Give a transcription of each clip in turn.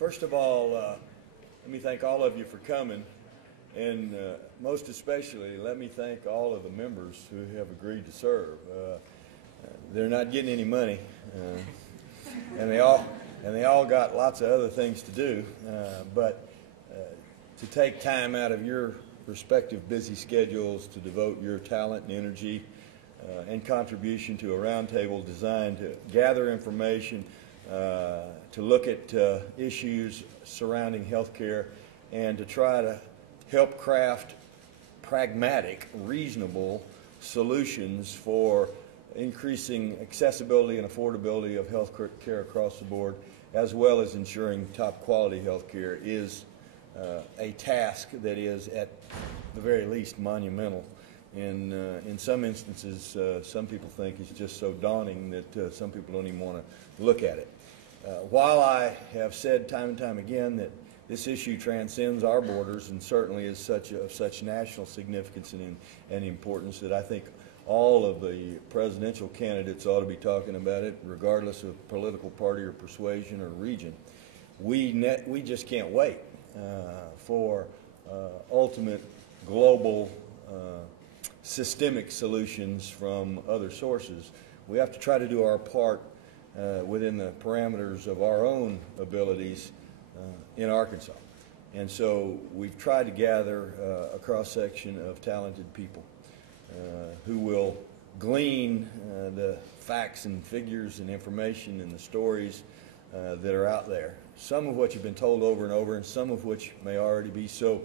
First of all, let me thank all of you for coming, and most especially, let me thank all of the members who have agreed to serve. They're not getting any money, and they all got lots of other things to do, but to take time out of your respective busy schedules to devote your talent and energy and contribution to a roundtable designed to gather information, to look at issues surrounding healthcare, and to try to help craft pragmatic, reasonable solutions for increasing accessibility and affordability of health care across the board, as well as ensuring top quality health care, is a task that is at the very least monumental. In some instances, some people think it's just so daunting that some people don't even want to look at it. While I have said time and time again that this issue transcends our borders and certainly is of such national significance and importance that I think all of the presidential candidates ought to be talking about it, regardless of political party or persuasion or region, we just can't wait for ultimate global systemic solutions from other sources. We have to try to do our part within the parameters of our own abilities in Arkansas. And so we've tried to gather a cross-section of talented people who will glean the facts and figures and information and the stories that are out there, some of which have been told over and over, and some of which may already be so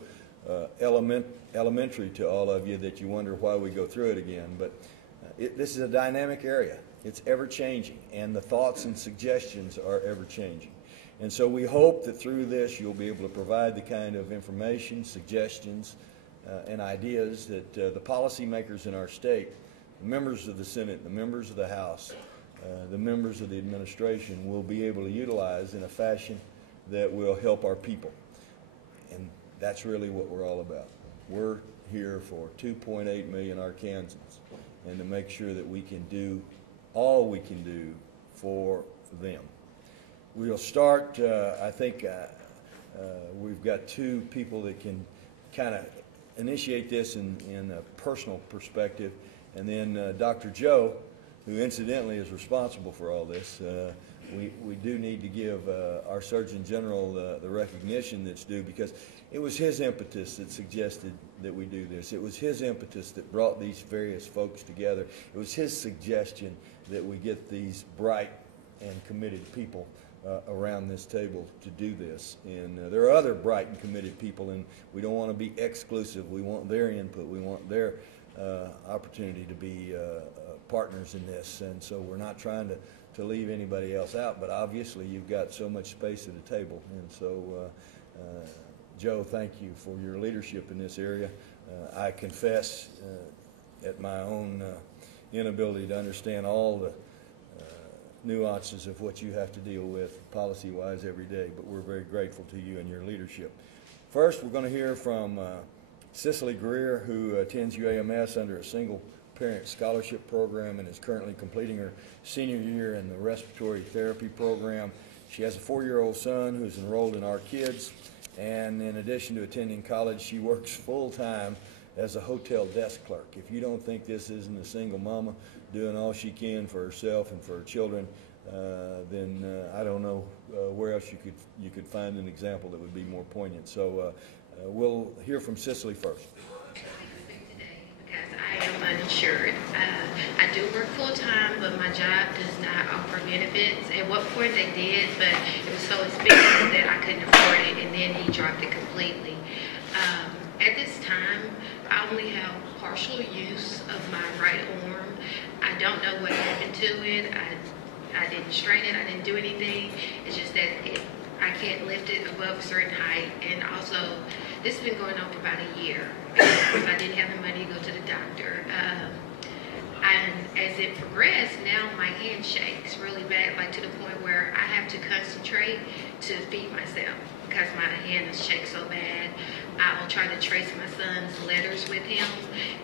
elementary to all of you that you wonder why we go through it again. But this is a dynamic area. It's ever-changing, and the thoughts and suggestions are ever-changing. And so we hope that through this you'll be able to provide the kind of information, suggestions, and ideas that the policymakers in our state, the members of the Senate, the members of the House, the members of the administration will be able to utilize in a fashion that will help our people. And that's really what we're all about. We're here for 2.8 million Arkansans, and to make sure that we can do all we can do for them. We'll start, I think we've got two people that can kind of initiate this in a personal perspective, and then Dr. Joe, who incidentally is responsible for all this. We do need to give our Surgeon General the recognition that's due, because it was his impetus that suggested that we do this. It was his impetus that brought these various folks together. It was his suggestion that we get these bright and committed people around this table to do this. And there are other bright and committed people, and we don't want to be exclusive. We want their input. We want their opportunity to be partners in this. And so we're not trying to leave anybody else out, but obviously you've got so much space at the table. And so, Joe, thank you for your leadership in this area. I confess at my own inability to understand all the nuances of what you have to deal with policy-wise every day, but we're very grateful to you and your leadership. First, we're going to hear from Cicely Greer, who attends UAMS under a single-parent scholarship program and is currently completing her senior year in the respiratory therapy program. She has a 4-year-old son who's enrolled in Our Kids, and in addition to attending college, she works full-time as a hotel desk clerk. If you don't think this isn't a single mama doing all she can for herself and for her children, then I don't know where else you could find an example that would be more poignant. So we'll hear from Cicely first. Because I am uninsured. I do work full-time, but my job does not offer benefits. At one point they did, but it was so expensive that I couldn't afford it, and then he dropped it completely. At this time, I only have partial use of my right arm. I don't know what happened to it. I didn't strain it. I didn't do anything. It's just that I can't lift it above a certain height. And also, this has been going on for about a year. Because I didn't have the money to go to the doctor. And as it progressed, now my hand shakes really bad, like to the point where I have to concentrate to feed myself because my hand shakes so bad. I'll try to trace my son's letters with him,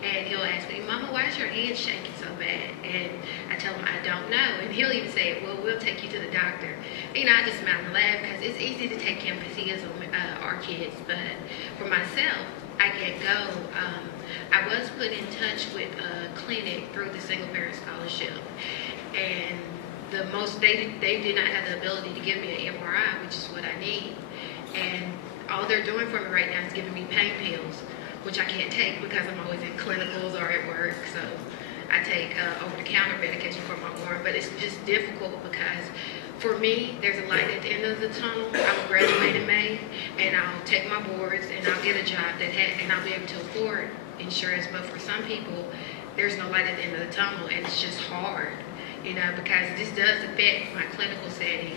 and he'll ask me, "Mama, why is your hand shaking so bad? And I tell him, I don't know. And he'll even say, well, we'll take you to the doctor. You know, I just smile and laugh because it's easy to take him because he is our kids. But for myself, I can't go. I was put in touch with a clinic through the single parent scholarship. And they did not have the ability to give me an MRI, which is what I need. And all they're doing for me right now is giving me pain pills, which I can't take because I'm always in clinicals or at work. So I take over-the-counter medication for my arm, but it's just difficult because for me, there's a light at the end of the tunnel. I will graduate in May, and I'll take my boards, and I'll get a job and I'll be able to afford insurance. But for some people, there's no light at the end of the tunnel, and it's just hard, you know, because this does affect my clinical setting.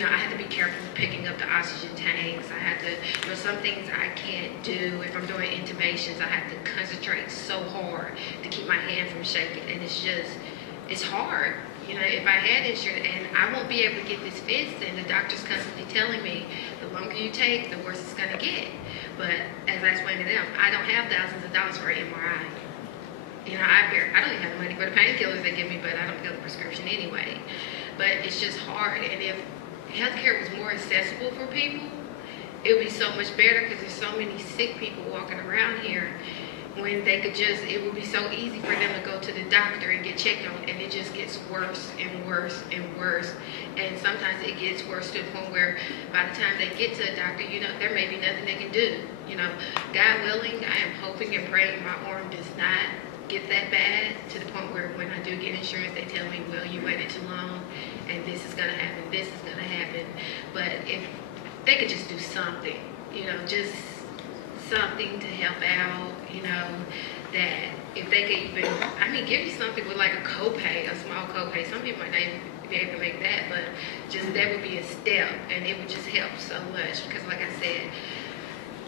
I have to be careful with picking up the oxygen tanks. I have to, some things I can't do. If I'm doing intubations, I have to concentrate so hard to keep my hand from shaking, and it's hard. You know, if I had insurance, and I won't be able to get this fixed, and the doctor's constantly telling me, the longer you take, the worse it's going to get. But as I explained to them, I don't have thousands of dollars for an MRI. You know, I don't even have the money for the painkillers they give me, but I don't get the prescription anyway. But it's just hard, and if healthcare was more accessible for people, it would be so much better because there's so many sick people walking around here. When they could it would be so easy for them to go to the doctor and get checked on, and it just gets worse and worse and worse. And sometimes it gets worse to the point where by the time they get to the doctor, you know, there may be nothing they can do. You know, God willing, I am hoping and praying my arm does not get that bad to the point where when I do get insurance, they tell me, well, you waited too long, and this is going to happen, this is going to happen. But if they could just do something, you know, just something to help out, you know, that if they could even, give you something with like a copay, a small copay. Some people might not even be able to make that, but just that would be a step, and it would just help so much. Because like I said,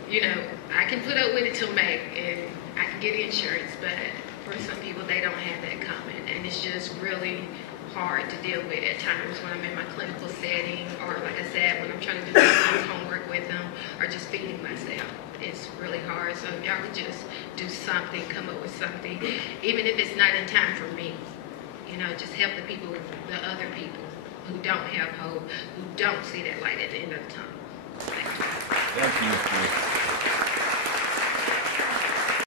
you know, I can put up with it till May, and I can get insurance, but for some people, they don't have that coming, and it's just really hard to deal with at times when I'm in my clinical setting, or like I said, when I'm trying to do my homework with them, or just feeding myself. It's really hard. So if y'all could just do something, come up with something, even if it's not in time for me, you know, just help the people, the other people who don't have hope, who don't see that light at the end of the tunnel. Thank you. Thank you.